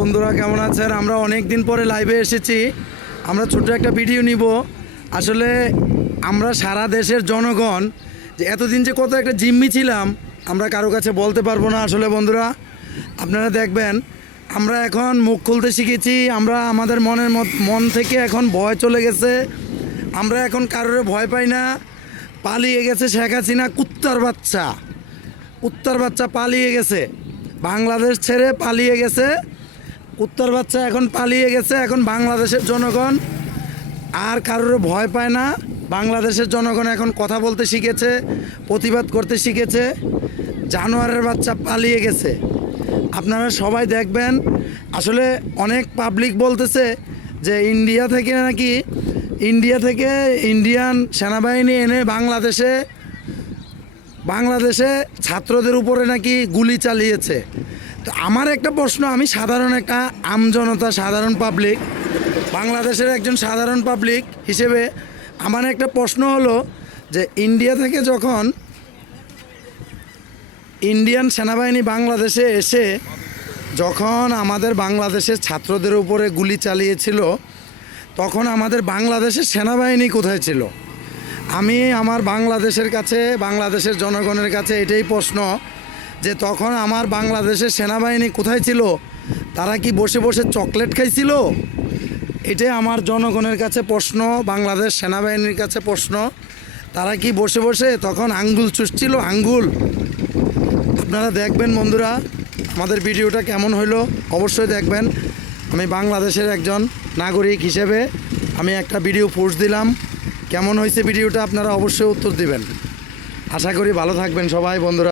বন্ধুরা কেমন আছেন? আমরা অনেক দিন পরে লাইভে এসেছি। আমরা ছোট একটা ভিডিও নিব। আসলে আমরা সারা দেশের জনগণ যে এতদিন যে কত একটা জিম্মি ছিলাম আমরা কারো কাছে বলতে পারবো না। আসলে বন্ধুরা আপনারা দেখবেন আমরা এখন মুখ খুলতে শিখেছি। আমরা আমাদের মন থেকে এখন ভয় চলে গেছে। আমরা এখন কারোর ভয় পাই না। পালিয়ে গেছে শেখ হাসিনা, কুত্তার বাচ্চা পালিয়ে গেছে, বাংলাদেশ ছেড়ে পালিয়ে গেছে। কুত্তার বাচ্চা এখন পালিয়ে গেছে। এখন বাংলাদেশের জনগণ আর কারোর ভয় পায় না। বাংলাদেশের জনগণ এখন কথা বলতে শিখেছে, প্রতিবাদ করতে শিখেছে। জানোয়ারের বাচ্চা পালিয়ে গেছে। আপনারা সবাই দেখবেন। আসলে অনেক পাবলিক বলতেছে যে ইন্ডিয়া থেকে ইন্ডিয়ান সেনাবাহিনী এনে বাংলাদেশে ছাত্রদের উপরে নাকি গুলি চালিয়েছে। তো আমার একটা প্রশ্ন, আমি সাধারণ একটা আমজনতা, সাধারণ পাবলিক, বাংলাদেশের একজন সাধারণ পাবলিক হিসেবে আমার একটা প্রশ্ন হলো যে ইন্ডিয়া থেকে যখন ইন্ডিয়ান সেনাবাহিনী বাংলাদেশে এসে যখন আমাদের বাংলাদেশের ছাত্রদের উপরে গুলি চালিয়েছিল তখন আমাদের বাংলাদেশের সেনাবাহিনী কোথায় ছিল? আমি আমার বাংলাদেশের জনগণের কাছে এটাই প্রশ্ন যে তখন আমার বাংলাদেশের সেনাবাহিনী কোথায় ছিল? তারা কি বসে বসে চকলেট খাইছিল? এটাই আমার জনগণের কাছে প্রশ্ন, বাংলাদেশ সেনাবাহিনীর কাছে প্রশ্ন। তারা কি বসে বসে তখন আঙ্গুল চুষছিল? আঙ্গুল। আপনারা দেখবেন বন্ধুরা আমাদের ভিডিওটা কেমন হইলো অবশ্যই দেখবেন। আমি বাংলাদেশের একজন নাগরিক হিসেবে আমি একটা ভিডিও পোস্ট দিলাম। কেমন হয়েছে ভিডিওটা আপনারা অবশ্যই উত্তর দিবেন। আশা করি ভালো থাকবেন সবাই বন্ধুরা।